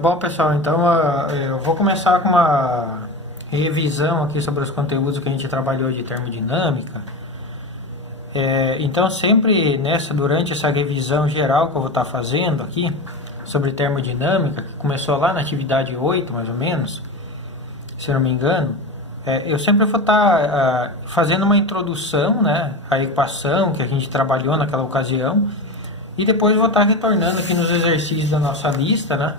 Bom, pessoal, então eu vou começar com uma revisão aqui sobre os conteúdos que a gente trabalhou de termodinâmica. Então, sempre durante essa revisão geral que eu vou estar fazendo aqui sobre termodinâmica, que começou lá na atividade 8, mais ou menos, se não me engano, eu sempre vou estar fazendo uma introdução, né, à equação que a gente trabalhou naquela ocasião, e depois vou estar retornando aqui nos exercícios da nossa lista, né,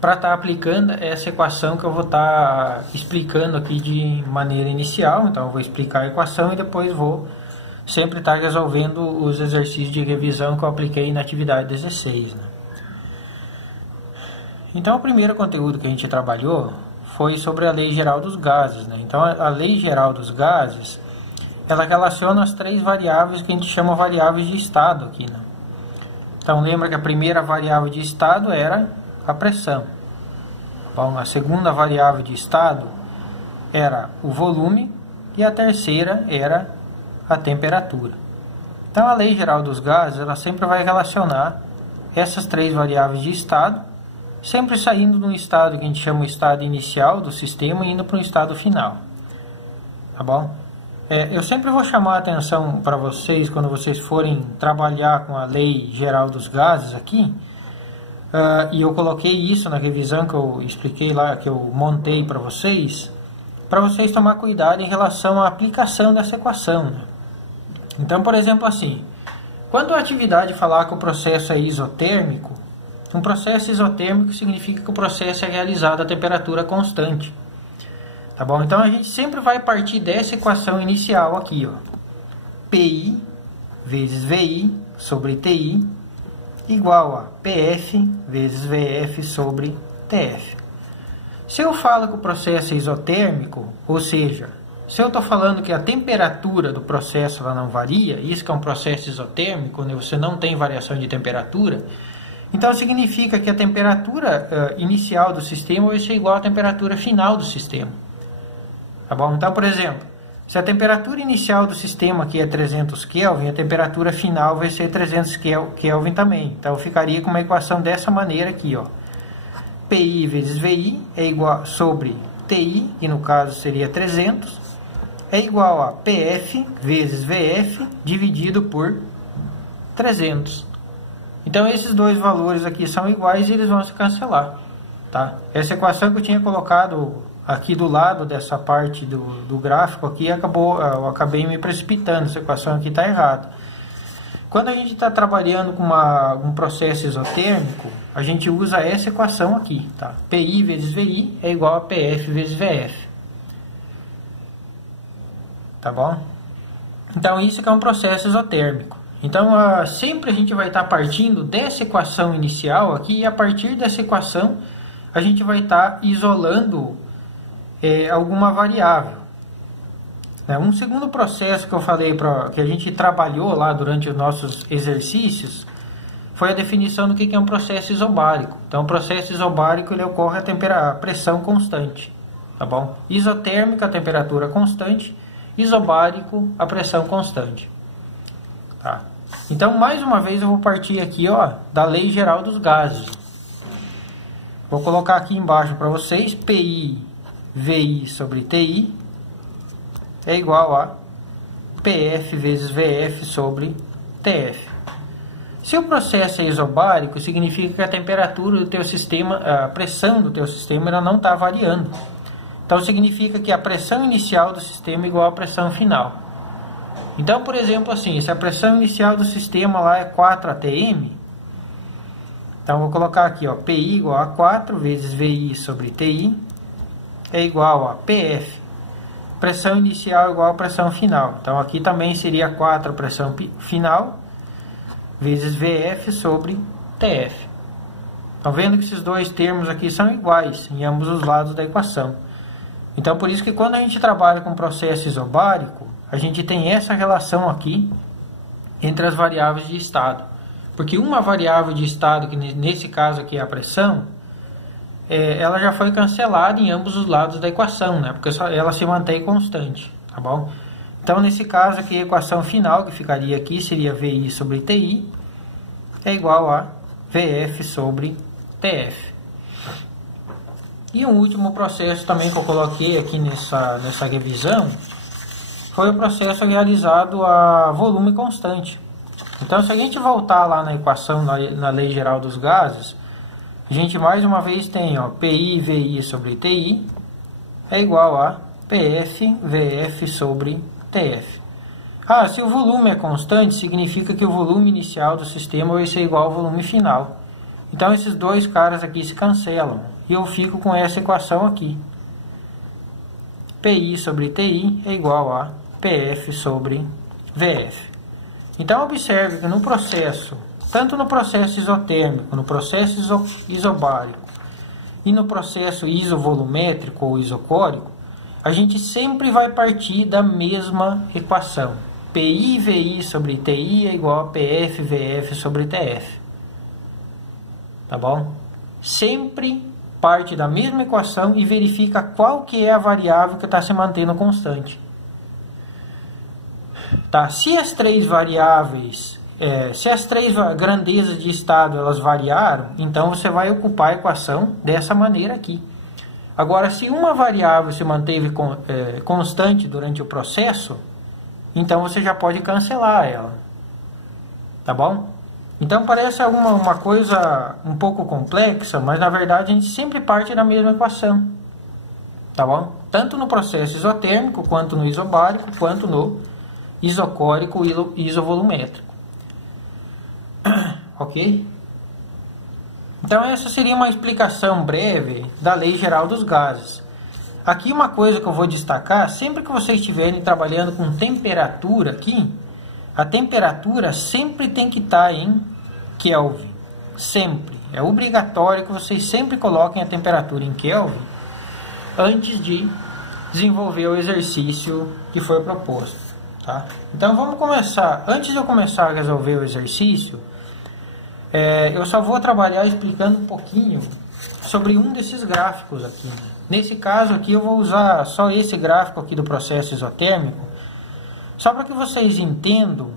para estar aplicando essa equação que eu vou estar explicando aqui de maneira inicial. Então, eu vou explicar a equação e depois vou sempre estar resolvendo os exercícios de revisão que eu apliquei na atividade 16. Né? Então, o primeiro conteúdo que a gente trabalhou foi sobre a Lei Geral dos Gases. Né? Então, a Lei Geral dos Gases, ela relaciona as três variáveis que a gente chama variáveis de estado aqui. Né? Então, lembra que a primeira variável de estado era a pressão. Bom, a segunda variável de estado era o volume e a terceira era a temperatura. Então, a Lei Geral dos Gases, ela sempre vai relacionar essas três variáveis de estado, sempre saindo de um estado que a gente chama o estado inicial do sistema e indo para um estado final. Tá bom? Eu sempre vou chamar a atenção para vocês quando vocês forem trabalhar com a Lei Geral dos Gases aqui, e eu coloquei isso na revisão que eu expliquei lá, que eu montei para vocês tomar cuidado em relação à aplicação dessa equação. Né? Então, por exemplo, assim, quando a atividade falar que o processo é isotérmico, um processo isotérmico significa que o processo é realizado a temperatura constante. Tá bom? Então, a gente sempre vai partir dessa equação inicial aqui, ó. PI vezes VI sobre TI igual a PF vezes VF sobre TF. Se eu falo que o processo é isotérmico, ou seja, se eu estou falando que a temperatura do processo ela não varia, isso que é um processo isotérmico, onde você não tem variação de temperatura, então significa que a temperatura inicial do sistema vai ser igual à temperatura final do sistema. Tá bom? Então, por exemplo, se a temperatura inicial do sistema aqui é 300 Kelvin, a temperatura final vai ser 300 Kelvin também. Então, eu ficaria com uma equação dessa maneira aqui, ó. PI vezes VI é igual sobre TI, que no caso seria 300, é igual a PF vezes VF dividido por 300. Então, esses dois valores aqui são iguais e eles vão se cancelar. Tá? Essa equação que eu tinha colocado aqui do lado dessa parte do gráfico aqui, eu acabei me precipitando, essa equação aqui está errada. Quando a gente está trabalhando com um processo isotérmico, a gente usa essa equação aqui, tá? PI vezes VI é igual a PF vezes VF. Tá bom? Então, isso que é um processo isotérmico. Então, sempre a gente vai estar partindo dessa equação inicial aqui, e a partir dessa equação, a gente vai estar isolando alguma variável. Um segundo processo que eu falei, que a gente trabalhou lá durante os nossos exercícios, foi a definição do que é um processo isobárico. Então, o processo isobárico ele ocorre a pressão constante. Tá bom? Isotérmica, a temperatura constante. Isobárico, a pressão constante. Tá? Então, mais uma vez, eu vou partir aqui da Lei Geral dos Gases. Vou colocar aqui embaixo para vocês, PI VI sobre TI é igual a PF vezes VF sobre TF. Se o processo é isobárico, significa que a temperatura do teu sistema, a pressão do teu sistema, ela não está variando. Então, significa que a pressão inicial do sistema é igual à pressão final. Então, por exemplo, assim, se a pressão inicial do sistema lá é 4 atm, então vou colocar aqui, PI igual a 4 vezes VI sobre TI é igual a PF, pressão inicial igual a pressão final. Então, aqui também seria 4 pressão final, vezes VF sobre TF. Estão vendo que esses dois termos aqui são iguais em ambos os lados da equação. Então, por isso que quando a gente trabalha com processo isobárico, a gente tem essa relação aqui entre as variáveis de estado. Porque uma variável de estado, que nesse caso aqui é a pressão, ela já foi cancelada em ambos os lados da equação, né? Porque ela se mantém constante, tá bom? Então, nesse caso aqui, a equação final que ficaria aqui seria VI sobre TI é igual a VF sobre TF. E um último processo também que eu coloquei aqui nessa revisão foi o processo realizado a volume constante. Então, se a gente voltar lá na equação, na lei geral dos gases, a gente mais uma vez tem, ó, PI VI sobre TI é igual a PF VF sobre TF. Ah, se o volume é constante, significa que o volume inicial do sistema vai ser igual ao volume final. Então, esses dois caras aqui se cancelam. E eu fico com essa equação aqui. PI sobre TI é igual a PF sobre VF. Então, observe que no processo, tanto no processo isotérmico, no processo isobárico e no processo isovolumétrico ou isocórico, a gente sempre vai partir da mesma equação. PI VI sobre TI é igual a PF VF sobre TF. Tá bom? Sempre parte da mesma equação e verifica qual que é a variável que está se mantendo constante. Tá? Se as três variáveis, se as três grandezas de estado elas variaram, então você vai ocupar a equação dessa maneira aqui. Agora, se uma variável se manteve constante durante o processo, então você já pode cancelar ela. Tá bom? Então parece uma coisa um pouco complexa, mas na verdade a gente sempre parte da mesma equação. Tá bom? Tanto no processo isotérmico, quanto no isobárico, quanto no isocórico e isovolumétrico. Ok? Então essa seria uma explicação breve da lei geral dos gases. Aqui uma coisa que eu vou destacar, sempre que vocês estiverem trabalhando com temperatura aqui, a temperatura sempre tem que estar em Kelvin. Sempre. É obrigatório que vocês sempre coloquem a temperatura em Kelvin antes de desenvolver o exercício que foi proposto. Tá? Então vamos começar. Antes de eu começar a resolver o exercício, eu só vou trabalhar explicando um pouquinho sobre um desses gráficos aqui. Nesse caso aqui eu vou usar só esse gráfico aqui do processo isotérmico, só para que vocês entendam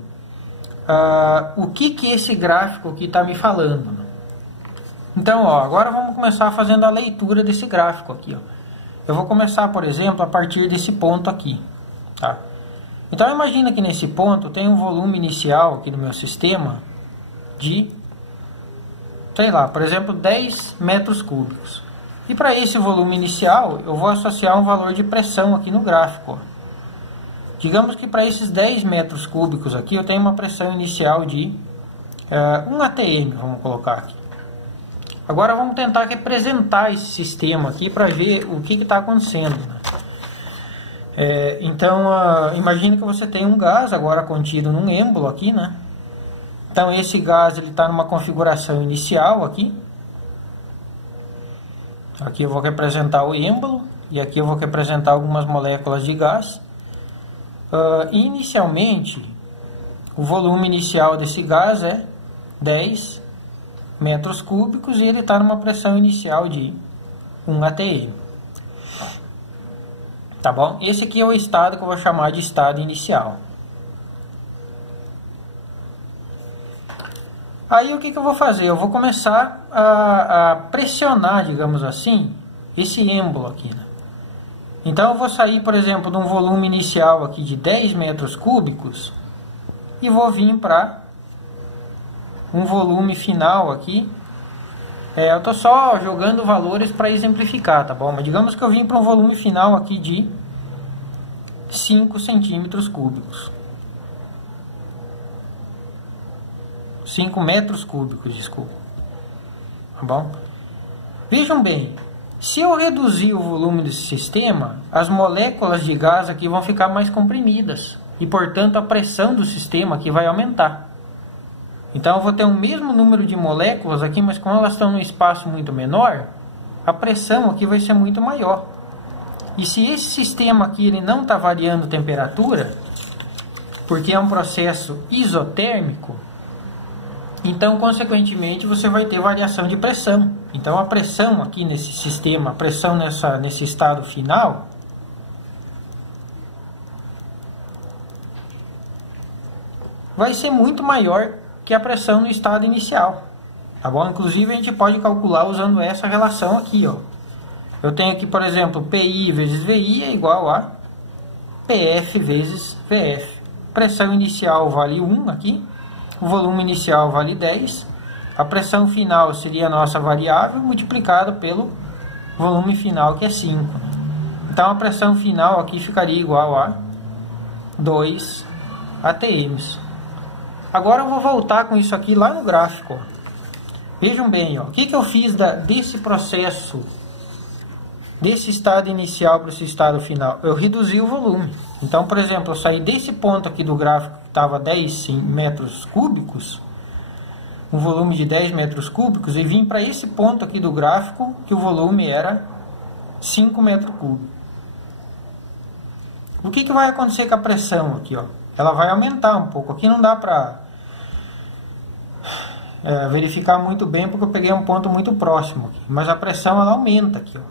o que esse gráfico aqui está me falando. Então, ó, agora vamos começar fazendo a leitura desse gráfico aqui. Ó. Eu vou começar, por exemplo, a partir desse ponto aqui. Tá? Então, imagina que nesse ponto tem um volume inicial aqui no meu sistema de, sei lá, por exemplo, 10 metros cúbicos. E para esse volume inicial, eu vou associar um valor de pressão aqui no gráfico. Ó. Digamos que para esses 10 metros cúbicos aqui, eu tenho uma pressão inicial de 1 atm, vamos colocar aqui. Agora vamos tentar representar esse sistema aqui para ver o que está acontecendo. Né? Então, imagine que você tem um gás agora contido num êmbolo aqui, né? Então esse gás está numa configuração inicial aqui. Aqui eu vou representar o êmbolo e aqui eu vou representar algumas moléculas de gás. Inicialmente, o volume inicial desse gás é 10 metros cúbicos e ele está numa pressão inicial de 1 atm. Tá bom? Esse aqui é o estado que eu vou chamar de estado inicial. Aí o que eu vou fazer? Eu vou começar a pressionar, digamos assim, esse êmbolo aqui. Né? Então eu vou sair, por exemplo, de um volume inicial aqui de 10 metros cúbicos e vou vir para um volume final aqui. Eu estou só jogando valores para exemplificar, tá bom? Mas digamos que eu vim para um volume final aqui de 5 centímetros cúbicos. 5 metros cúbicos, desculpa. Tá bom? Vejam bem. Se eu reduzir o volume desse sistema, as moléculas de gás aqui vão ficar mais comprimidas. E, portanto, a pressão do sistema aqui vai aumentar. Então, eu vou ter o mesmo número de moléculas aqui, mas como elas estão num espaço muito menor, a pressão aqui vai ser muito maior. E se esse sistema aqui ele não está variando temperatura, porque é um processo isotérmico, então, consequentemente, você vai ter variação de pressão. Então, a pressão aqui nesse sistema, a pressão nesse estado final, vai ser muito maior que a pressão no estado inicial. tá bom? Inclusive a gente pode calcular usando essa relação aqui, ó. Eu tenho aqui, por exemplo, PI vezes VI é igual a PF vezes VF. Pressão inicial vale 1 aqui, o volume inicial vale 10, a pressão final seria a nossa variável multiplicada pelo volume final, que é 5. Então a pressão final aqui ficaria igual a 2 atms. Agora eu vou voltar com isso aqui lá no gráfico, ó. Vejam bem, ó, o que eu fiz desse processo, desse estado inicial para esse estado final? Eu reduzi o volume. Então, por exemplo, eu saí desse ponto aqui do gráfico que estava 10 metros cúbicos, um volume de 10 metros cúbicos, e vim para esse ponto aqui do gráfico que o volume era 5 metros cúbicos. O que vai acontecer com a pressão aqui, ó? Ela vai aumentar um pouco. Aqui não dá para verificar muito bem porque eu peguei um ponto muito próximo aqui. Mas a pressão ela aumenta aqui, ó.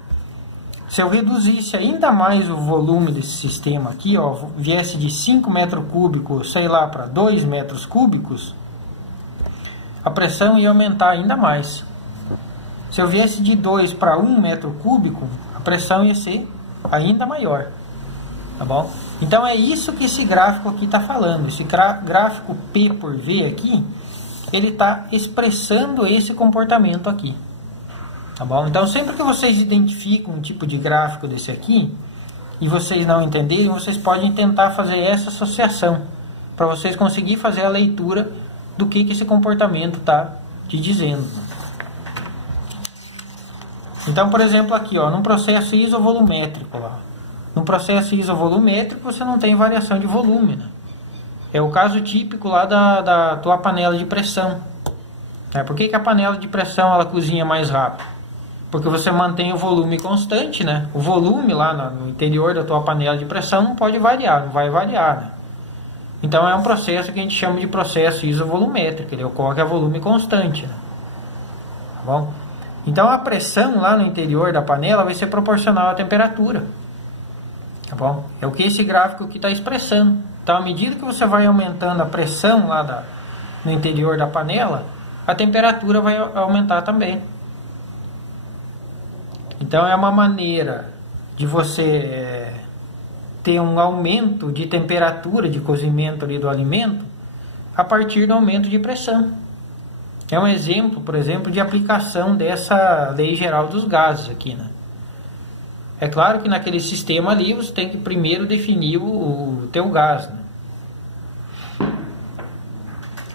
Se eu reduzisse ainda mais o volume desse sistema aqui, ó, viesse de 5 metros cúbicos, sei lá, para 2 metros cúbicos, a pressão ia aumentar ainda mais. Se eu viesse de 2 para 1 metro cúbico, a pressão ia ser ainda maior. Tá bom? Então é isso que esse gráfico aqui está falando. Esse gráfico P por V aqui, ele está expressando esse comportamento aqui. Tá bom? Então sempre que vocês identificam um tipo de gráfico desse aqui e vocês não entenderem, vocês podem tentar fazer essa associação para vocês conseguirem fazer a leitura do que esse comportamento está te dizendo. Então, por exemplo, aqui, ó, num processo isovolumétrico, ó, no processo isovolumétrico você não tem variação de volume, né? É o caso típico lá da tua panela de pressão. Por que a panela de pressão ela cozinha mais rápido? Porque você mantém o volume constante, né? O volume lá no interior da tua panela de pressão não pode variar, não vai variar, né? Então é um processo que a gente chama de processo isovolumétrico, ele ocorre a volume constante, né? Tá bom? Então a pressão lá no interior da panela vai ser proporcional à temperatura. Tá bom? É o que esse gráfico aqui está expressando. Então, à medida que você vai aumentando a pressão lá no interior da panela, a temperatura vai aumentar também. Então, é uma maneira de você ter um aumento de temperatura de cozimento ali do alimento a partir do aumento de pressão. É um exemplo, por exemplo, de aplicação dessa lei geral dos gases aqui, né? É claro que naquele sistema ali você tem que primeiro definir o teu gás, né?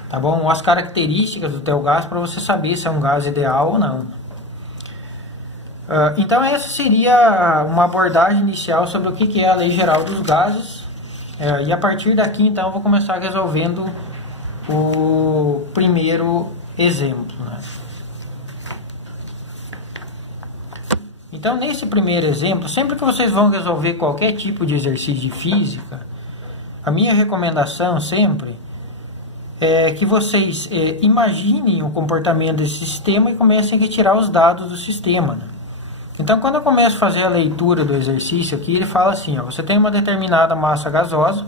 Tá bom? As características do teu gás para você saber se é um gás ideal ou não. Então essa seria uma abordagem inicial sobre o que é a lei geral dos gases. E a partir daqui então eu vou começar resolvendo o primeiro exemplo, né? Então, nesse primeiro exemplo, sempre que vocês vão resolver qualquer tipo de exercício de física, a minha recomendação sempre é que vocês imaginem o comportamento desse sistema e comecem a retirar os dados do sistema, né? Então, quando eu começo a fazer a leitura do exercício aqui, ele fala assim, ó, você tem uma determinada massa gasosa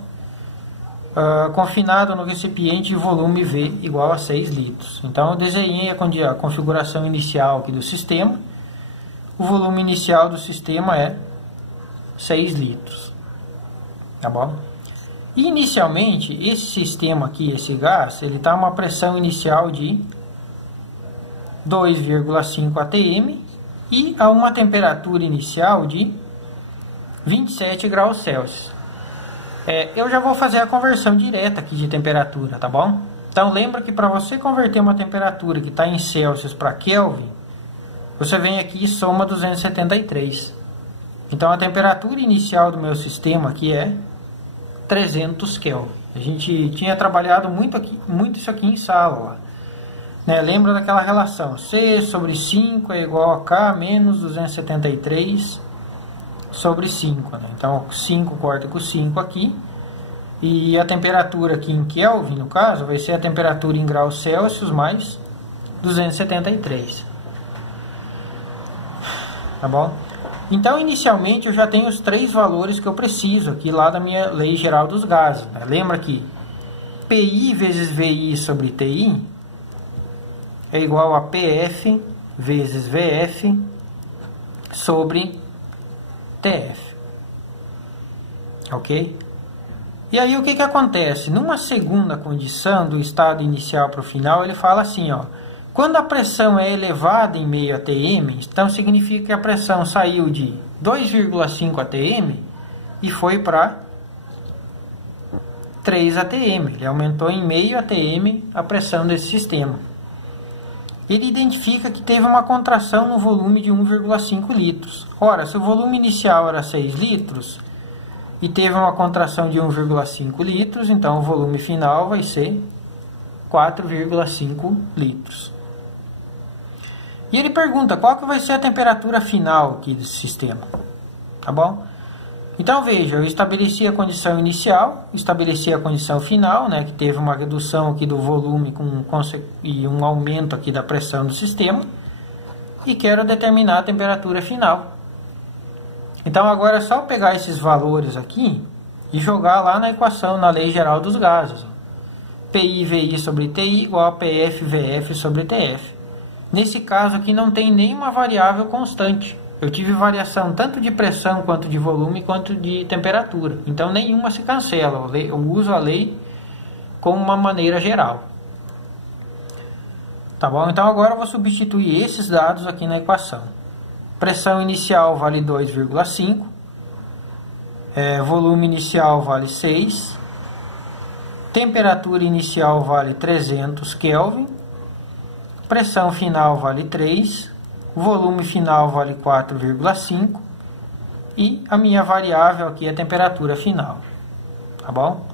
confinada no recipiente de volume V igual a 6 litros. Então, eu desenhei a configuração inicial aqui do sistema. O volume inicial do sistema é 6 litros. Tá bom? E inicialmente, esse sistema aqui, esse gás, ele está a uma pressão inicial de 2,5 atm e a uma temperatura inicial de 27 graus Celsius. Eu já vou fazer a conversão direta aqui de temperatura, tá bom? Então lembra que para você converter uma temperatura que está em Celsius para Kelvin, você vem aqui e soma 273. Então a temperatura inicial do meu sistema aqui é 300 Kelvin. A gente tinha trabalhado muito isso aqui em sala, ó, né? Lembra daquela relação? C sobre 5 é igual a K menos 273 sobre 5. Né? Então 5 corta com 5 aqui. E a temperatura aqui em Kelvin, no caso, vai ser a temperatura em graus Celsius mais 273. Tá bom? Então, inicialmente, eu já tenho os 3 valores que eu preciso aqui lá da minha lei geral dos gases. Né? Lembra que PI vezes VI sobre TI é igual a PF vezes VF sobre TF. Ok? E aí o que que acontece? Numa segunda condição do estado inicial para o final, ele fala assim, ó. Quando a pressão é elevada em meio atm, então significa que a pressão saiu de 2,5 atm e foi para 3 atm. Ele aumentou em meio atm a pressão desse sistema. Ele identifica que teve uma contração no volume de 1,5 litros. Ora, se o volume inicial era 6 litros e teve uma contração de 1,5 litros, então o volume final vai ser 4,5 litros. E ele pergunta qual que vai ser a temperatura final aqui desse sistema. Tá bom? Então veja, eu estabeleci a condição inicial, estabeleci a condição final, né, que teve uma redução aqui do volume e um aumento aqui da pressão do sistema, e quero determinar a temperatura final. Então agora é só pegar esses valores aqui e jogar lá na equação, na lei geral dos gases. PI/VI sobre TI igual a PF/VF sobre TF. Nesse caso aqui não tem nenhuma variável constante. Eu tive variação tanto de pressão, quanto de volume, quanto de temperatura. Então nenhuma se cancela. Eu uso a lei como uma maneira geral. Tá bom? Então agora eu vou substituir esses dados aqui na equação. Pressão inicial vale 2,5. Volume inicial vale 6. Temperatura inicial vale 300 Kelvin. Pressão final vale 3, volume final vale 4,5 e a minha variável aqui é a temperatura final. Tá bom?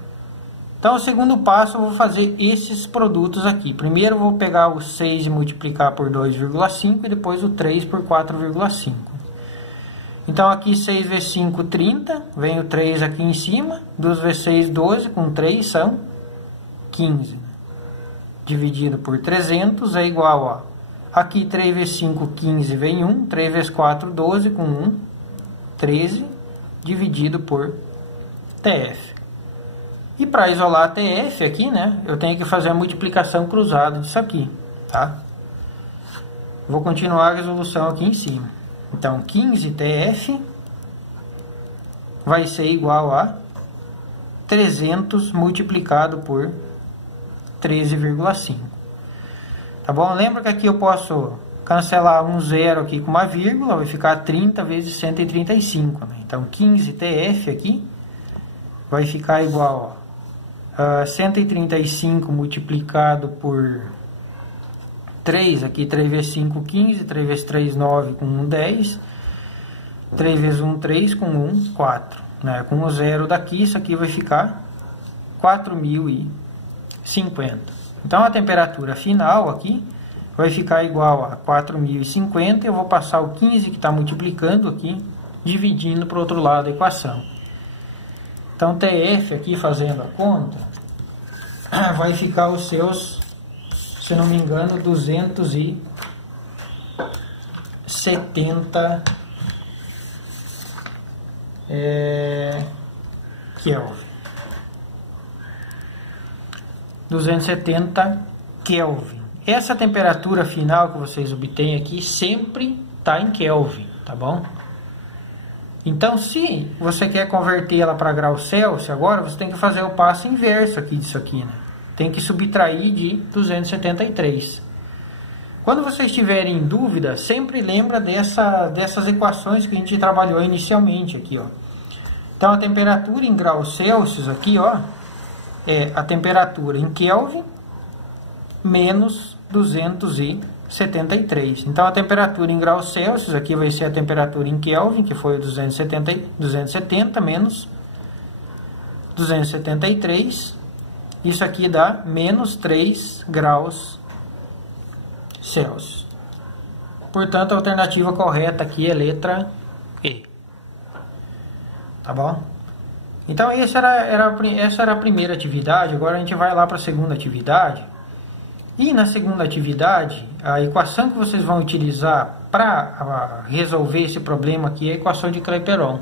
Então, o segundo passo eu vou fazer esses produtos aqui. Primeiro eu vou pegar o 6 e multiplicar por 2,5 e depois o 3 por 4,5. Então, aqui 6 vezes 5, 30, vem o 3 aqui em cima, 2 vezes 6, 12, com 3 são 15. Dividido por 300 é igual a... Aqui 3 vezes 5, 15, vem 1. 3 vezes 4, 12, com 1, 13, dividido por TF. E para isolar TF aqui, né, eu tenho que fazer a multiplicação cruzada disso aqui, tá? Vou continuar a resolução aqui em cima. Então, 15 TF vai ser igual a 300 multiplicado por 13,5. Tá bom? Lembra que aqui eu posso cancelar um zero aqui com uma vírgula, vai ficar 30 vezes 135. Né? Então, 15 TF aqui vai ficar igual a 135 multiplicado por 3, aqui 3 vezes 5, 15, 3 vezes 3, 9, com 1, 10, 3 vezes 1, 3, com 1, 4. Né? Com o zero daqui, isso aqui vai ficar 4.050. Então a temperatura final aqui vai ficar igual a 4.050. Eu vou passar o 15 que está multiplicando aqui, dividindo para o outro lado da equação. Então TF aqui, fazendo a conta, vai ficar os seus, se não me engano, 270 Kelvin. 270 Kelvin. Essa temperatura final que vocês obtêm aqui sempre está em Kelvin, tá bom? Então, se você quer converter ela para graus Celsius, agora você tem que fazer o passo inverso aqui disso aqui, né? Tem que subtrair de 273. Quando vocês estiverem em dúvida, sempre lembra dessas equações que a gente trabalhou inicialmente aqui, ó. Então, a temperatura em graus Celsius aqui, ó, é a temperatura em Kelvin menos 273. Então, a temperatura em graus Celsius aqui vai ser a temperatura em Kelvin, que foi 270 menos 273. Isso aqui dá menos 3 graus Celsius. Portanto, a alternativa correta aqui é a letra E. Tá bom? Então, essa era a primeira atividade. Agora a gente vai lá para a segunda atividade. E na segunda atividade, a equação que vocês vão utilizar para resolver esse problema aqui é a equação de Clapeyron.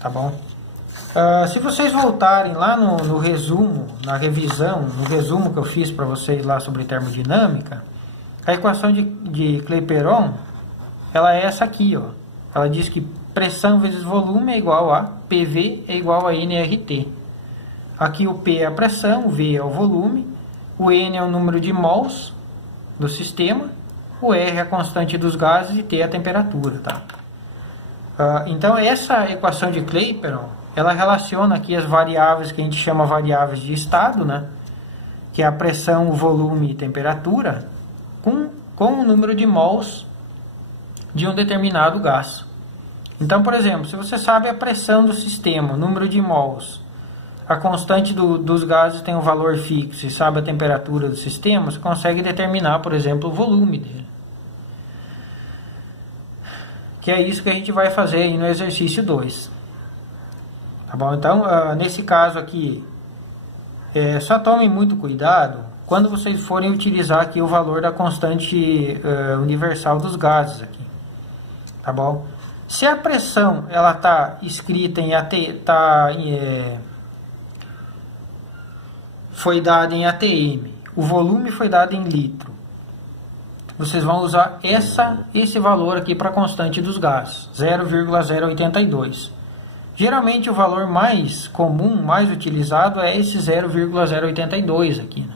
Tá bom? Se vocês voltarem lá no resumo, na revisão, no resumo que eu fiz para vocês lá sobre termodinâmica, a equação de Clapeyron, ela é essa aqui, ó. Ela diz que pressão vezes volume é igual a PV é igual a nRT. Aqui o P é a pressão, o V é o volume, o N é o número de mols do sistema, o R é a constante dos gases e T é a temperatura, tá? Então essa equação de Clapeyron, ela relaciona aqui as variáveis que a gente chama variáveis de estado, né? Que é a pressão, o volume e temperatura, com o número de mols de um determinado gás. Então, por exemplo, se você sabe a pressão do sistema, o número de mols, a constante dos gases tem um valor fixo e sabe a temperatura do sistema, você consegue determinar, por exemplo, o volume dele. Que é isso que a gente vai fazer aí no exercício 2. Tá bom? Então, nesse caso aqui, só tomem muito cuidado quando vocês forem utilizar aqui o valor da constante universal dos gases aqui. Tá bom? Se a pressão ela está escrita em foi dada em ATM, o volume foi dado em litro, vocês vão usar esse valor aqui para a constante dos gases, 0,082. Geralmente o valor mais comum, mais utilizado é esse 0,082 aqui, né?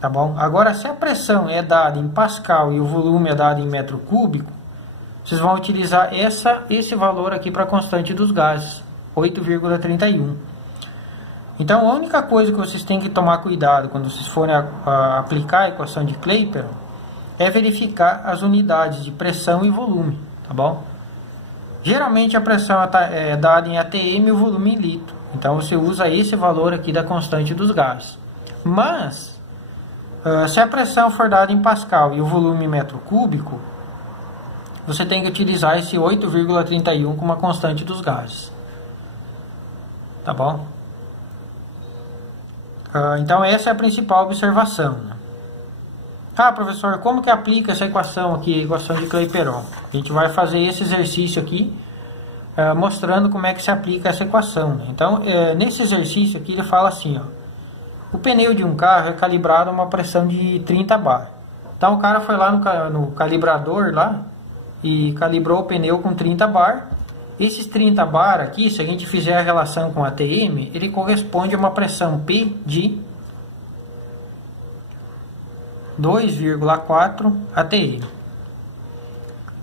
Tá bom? Agora, se a pressão é dada em pascal e o volume é dado em metro cúbico, vocês vão utilizar esse valor aqui para a constante dos gases, 8,31. Então, a única coisa que vocês têm que tomar cuidado quando vocês forem aplicar a equação de Clapeyron é verificar as unidades de pressão e volume, tá bom? Geralmente a pressão é dada em ATM e o volume em litro. Então, você usa esse valor aqui da constante dos gases. Mas, se a pressão for dada em pascal e o volume em metro cúbico, você tem que utilizar esse 8,31 como a constante dos gases. Tá bom? Então essa é a principal observação, né? Professor, como que aplica essa equação aqui, a equação de Clapeyron? A gente vai fazer esse exercício aqui, mostrando como é que se aplica essa equação, né? Então, nesse exercício aqui ele fala assim, ó, o pneu de um carro é calibrado a uma pressão de 30 bar. Então o cara foi lá no calibrador lá e calibrou o pneu com 30 bar. Esses 30 bar aqui, se a gente fizer a relação com a ATM, ele corresponde a uma pressão P de 2,4 ATM.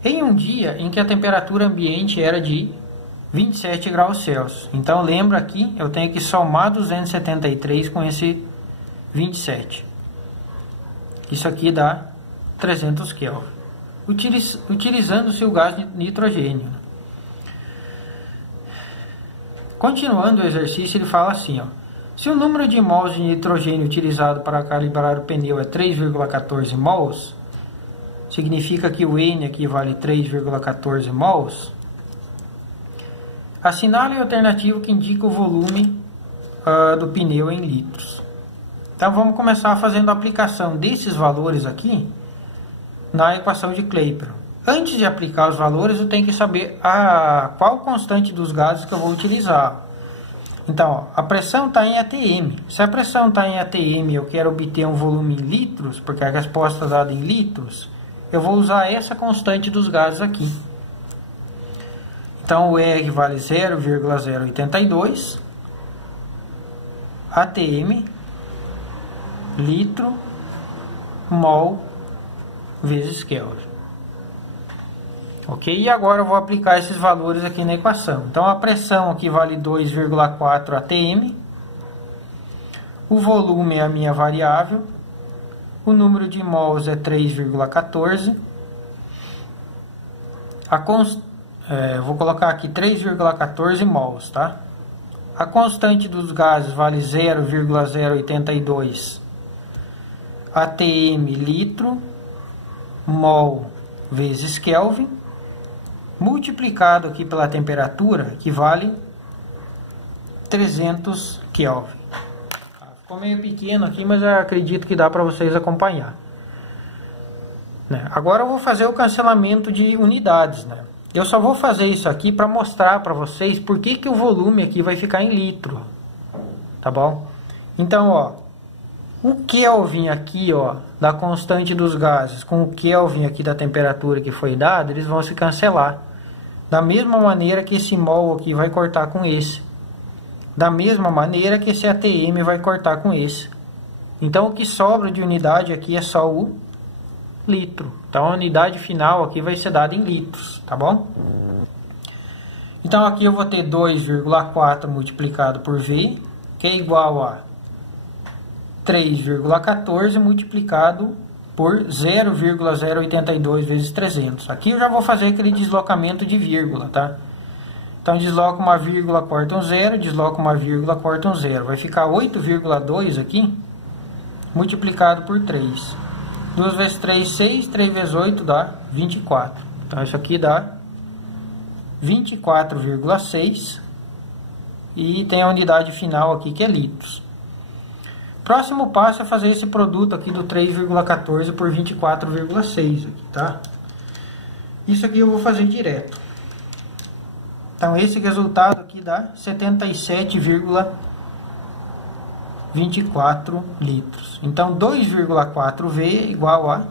Em um dia em que a temperatura ambiente era de 27 graus Celsius. Então lembra aqui, eu tenho que somar 273 com esse 27. Isso aqui dá 300 Kelvin. Utilizando-se o gás nitrogênio. Continuando o exercício, ele fala assim, ó, se o número de mols de nitrogênio utilizado para calibrar o pneu é 3,14 mols, significa que o N aqui vale 3,14 mols, assinale a alternativa que indica o volume do pneu em litros. Então vamos começar fazendo a aplicação desses valores aqui na equação de Clapeyron. Antes de aplicar os valores, eu tenho que saber qual constante dos gases que eu vou utilizar. Então, ó, a pressão está em ATM. Se a pressão está em ATM e eu quero obter um volume em litros, porque a resposta é dada em litros, eu vou usar essa constante dos gases aqui. Então, o R vale 0,082 ATM, litro, mol, vezes Kelvin. Ok? E agora eu vou aplicar esses valores aqui na equação. Então a pressão aqui vale 2,4 ATM. O volume é a minha variável. O número de mols é 3,14. Vou colocar aqui 3,14 mols, tá? A constante dos gases vale 0,082 ATM litro, mol vezes Kelvin, multiplicado aqui pela temperatura, que vale 300 Kelvin. Ficou meio pequeno aqui, mas eu acredito que dá para vocês acompanhar. Agora eu vou fazer o cancelamento de unidades, né? eu só vou fazer isso aqui para mostrar para vocês por que o volume aqui vai ficar em litro, tá bom? Então, ó, o Kelvin aqui, ó, da constante dos gases com o Kelvin aqui da temperatura que foi dado, eles vão se cancelar. Da mesma maneira que esse mol aqui vai cortar com esse. Da mesma maneira que esse ATM vai cortar com esse. Então, o que sobra de unidade aqui é só o litro. Então, a unidade final aqui vai ser dada em litros, tá bom? Então, aqui eu vou ter 2,4 multiplicado por V, que é igual a 3,14 multiplicado por 0,082 vezes 300. Aqui eu já vou fazer aquele deslocamento de vírgula, tá? Então, desloco uma vírgula, corta um zero, desloco uma vírgula, corta um zero. Vai ficar 8,2 aqui, multiplicado por 3. 2 vezes 3, 6, 3 vezes 8 dá 24. Então, isso aqui dá 24,6 e tem a unidade final aqui que é litros. Próximo passo é fazer esse produto aqui do 3,14 por 24,6 aqui, tá? Isso aqui eu vou fazer direto. Então, esse resultado aqui dá 77,24 litros. Então, 2,4V é igual a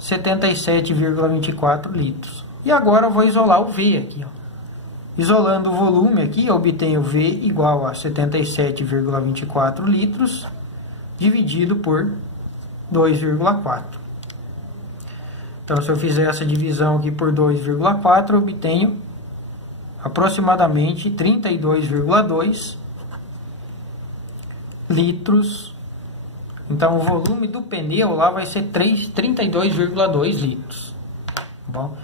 77,24 litros. E agora eu vou isolar o V aqui, ó. Isolando o volume aqui, eu obtenho V igual a 77,24 litros dividido por 2,4. Então, se eu fizer essa divisão aqui por 2,4, eu obtenho aproximadamente 32,2 litros. Então, o volume do pneu lá vai ser 32,2 litros. Bom,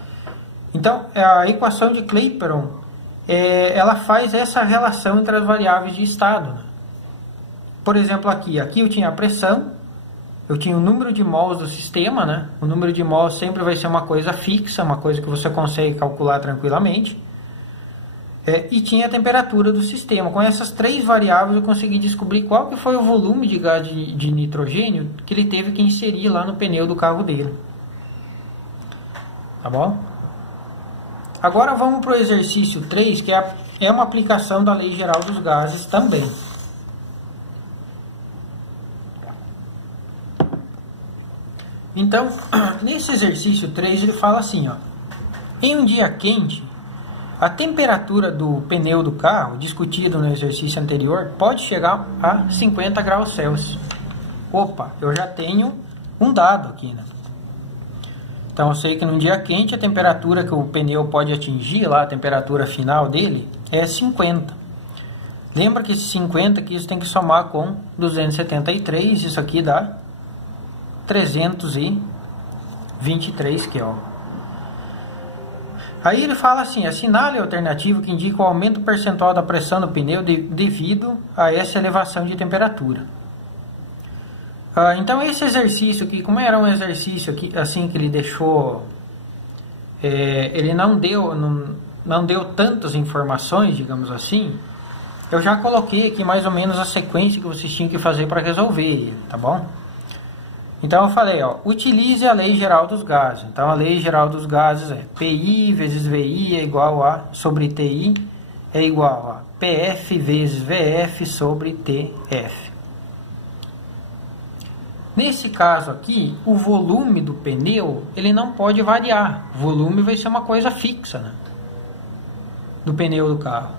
então, a equação de Clapeyron, ela faz essa relação entre as variáveis de estado. Por exemplo, aqui eu tinha a pressão, eu tinha o número de mols do sistema, né? O número de mols sempre vai ser uma coisa fixa, uma coisa que você consegue calcular tranquilamente. E tinha a temperatura do sistema. Com essas três variáveis eu consegui descobrir qual que foi o volume de gás de nitrogênio que ele teve que inserir lá no pneu do carro dele. Tá bom? Agora vamos para o exercício 3, que é uma aplicação da Lei Geral dos Gases também. Então, nesse exercício 3 ele fala assim, ó, em um dia quente, a temperatura do pneu do carro, discutido no exercício anterior, pode chegar a 50 graus Celsius. Opa, eu já tenho um dado aqui, né? Então, eu sei que num dia quente, a temperatura que o pneu pode atingir, lá, a temperatura final dele, é 50. Lembra que esse 50 aqui você tem que somar com 273, isso aqui dá 323 Kelvin. Aí ele fala assim, assinale a alternativa que indica o aumento percentual da pressão do pneu devido a essa elevação de temperatura. Então esse exercício aqui, como era um exercício aqui, assim que ele deixou, ele não deu tantas informações, digamos assim, eu já coloquei aqui mais ou menos a sequência que vocês tinham que fazer para resolver, tá bom? Então eu falei, ó, utilize a Lei Geral dos Gases. Então a Lei Geral dos Gases é PI vezes VI é igual a, sobre TI, é igual a PF vezes VF sobre TF. Nesse caso aqui, o volume do pneu, ele não pode variar. O volume vai ser uma coisa fixa, né, do pneu do carro.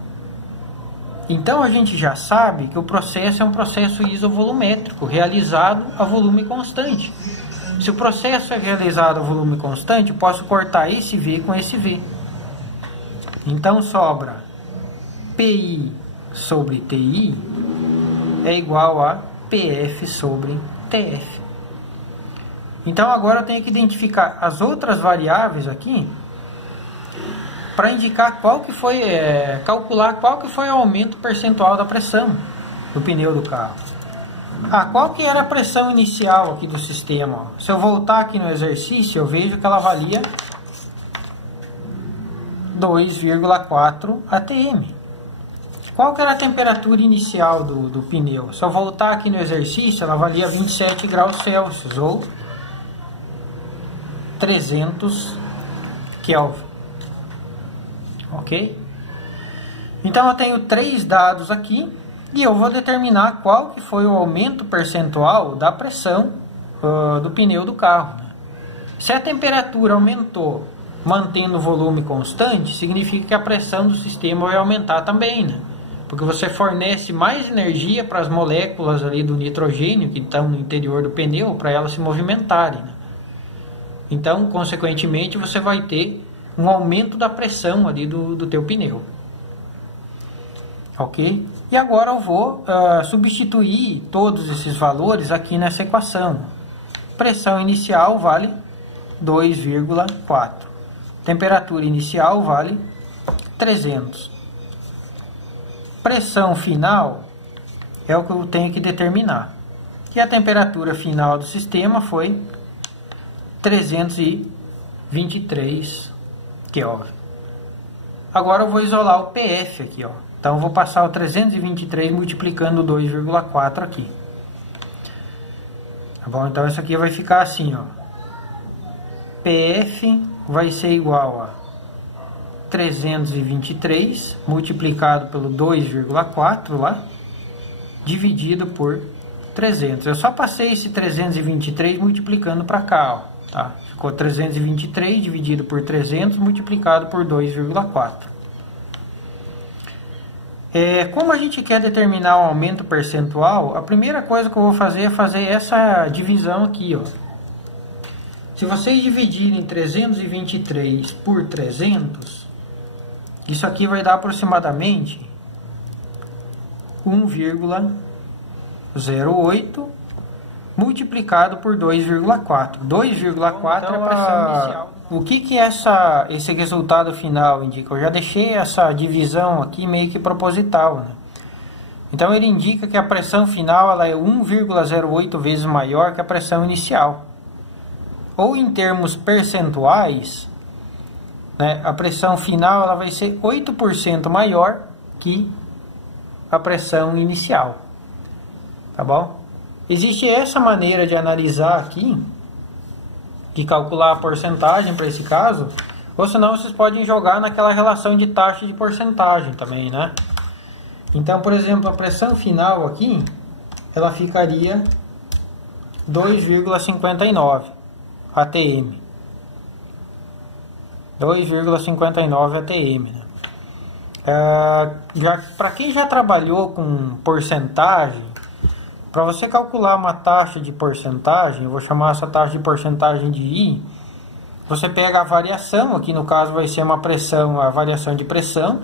Então a gente já sabe que o processo é um processo isovolumétrico, realizado a volume constante. Se o processo é realizado a volume constante, eu posso cortar esse V com esse V. Então sobra PI sobre TI é igual a PF sobre TF. Então agora eu tenho que identificar as outras variáveis aqui para indicar qual que foi, calcular qual que foi o aumento percentual da pressão do pneu do carro. Qual que era a pressão inicial aqui do sistema? Se eu voltar aqui no exercício, eu vejo que ela valia 2,4 atm. Qual que era a temperatura inicial do pneu? Se eu voltar aqui no exercício, ela valia 27 graus Celsius, ou 300 Kelvin. ok? Então eu tenho 3 dados aqui e eu vou determinar qual que foi o aumento percentual da pressão do pneu do carro, né? Se a temperatura aumentou mantendo o volume constante, significa que a pressão do sistema vai aumentar também, né? Porque você fornece mais energia para as moléculas ali do nitrogênio que estão no interior do pneu para elas se movimentarem, né? Então, consequentemente, você vai ter um aumento da pressão ali do teu pneu. Ok? E agora eu vou substituir todos esses valores aqui nessa equação. Pressão inicial vale 2,4. Temperatura inicial vale 300. Pressão final é o que eu tenho que determinar. E a temperatura final do sistema foi 323 Kelvin. Agora eu vou isolar o PF aqui, ó. Então eu vou passar o 323 multiplicando 2,4 aqui. Tá bom? Então isso aqui vai ficar assim, ó. PF vai ser igual a 323 multiplicado pelo 2,4 lá, dividido por 300. Eu só passei esse 323 multiplicando para cá, ó, tá? Ficou 323 dividido por 300 multiplicado por 2,4. Como a gente quer determinar o aumento percentual, a primeira coisa que eu vou fazer é fazer essa divisão aqui, ó. Se vocês dividirem 323 por 300, isso aqui vai dar aproximadamente 1,08 multiplicado por 2,4. 2,4 então, é a pressão inicial. O que esse resultado final indica? Eu já deixei essa divisão aqui meio que proposital, né? Então ele indica que a pressão final ela é 1,08 vezes maior que a pressão inicial. Ou em termos percentuais, né, a pressão final ela vai ser 8% maior que a pressão inicial. Tá bom? Existe essa maneira de analisar aqui, de calcular a porcentagem para esse caso, ou senão vocês podem jogar naquela relação de taxa de porcentagem também, né? Então, por exemplo, a pressão final aqui, ela ficaria 2,59 atm. 2,59 atm, né? Para quem já trabalhou com porcentagem, para você calcular uma taxa de porcentagem, eu vou chamar essa taxa de porcentagem de I, você pega a variação, aqui no caso vai ser uma pressão, a variação de pressão,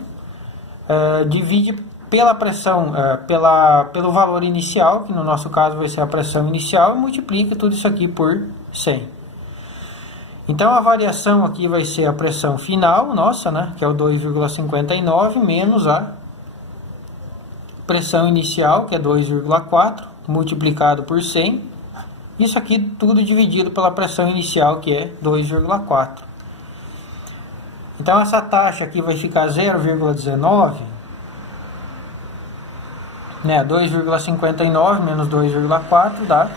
divide pela pressão, pelo valor inicial, que no nosso caso vai ser a pressão inicial, e multiplica tudo isso aqui por 100. Então a variação aqui vai ser a pressão final, nossa, né, que é o 2,59, menos a pressão inicial, que é 2,4, multiplicado por 100. Isso aqui tudo dividido pela pressão inicial, que é 2,4. Então essa taxa aqui vai ficar 0,19, né, 2,59 menos 2,4 dá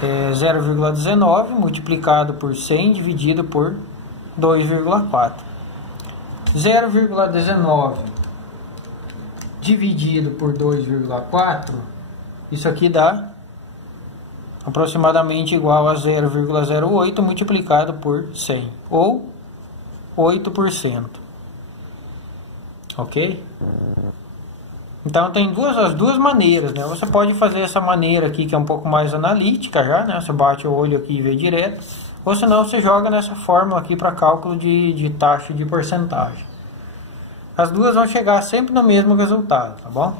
0,19 multiplicado por 100 dividido por 2,4. 0,19 dividido por 2,4, isso aqui dá aproximadamente igual a 0,08 multiplicado por 100, ou 8%. Ok? Então tem as duas maneiras, né? Você pode fazer essa maneira aqui que é um pouco mais analítica já, né? Você bate o olho aqui e vê direto. Ou senão você joga nessa fórmula aqui para cálculo de taxa de porcentagem. As duas vão chegar sempre no mesmo resultado, tá bom?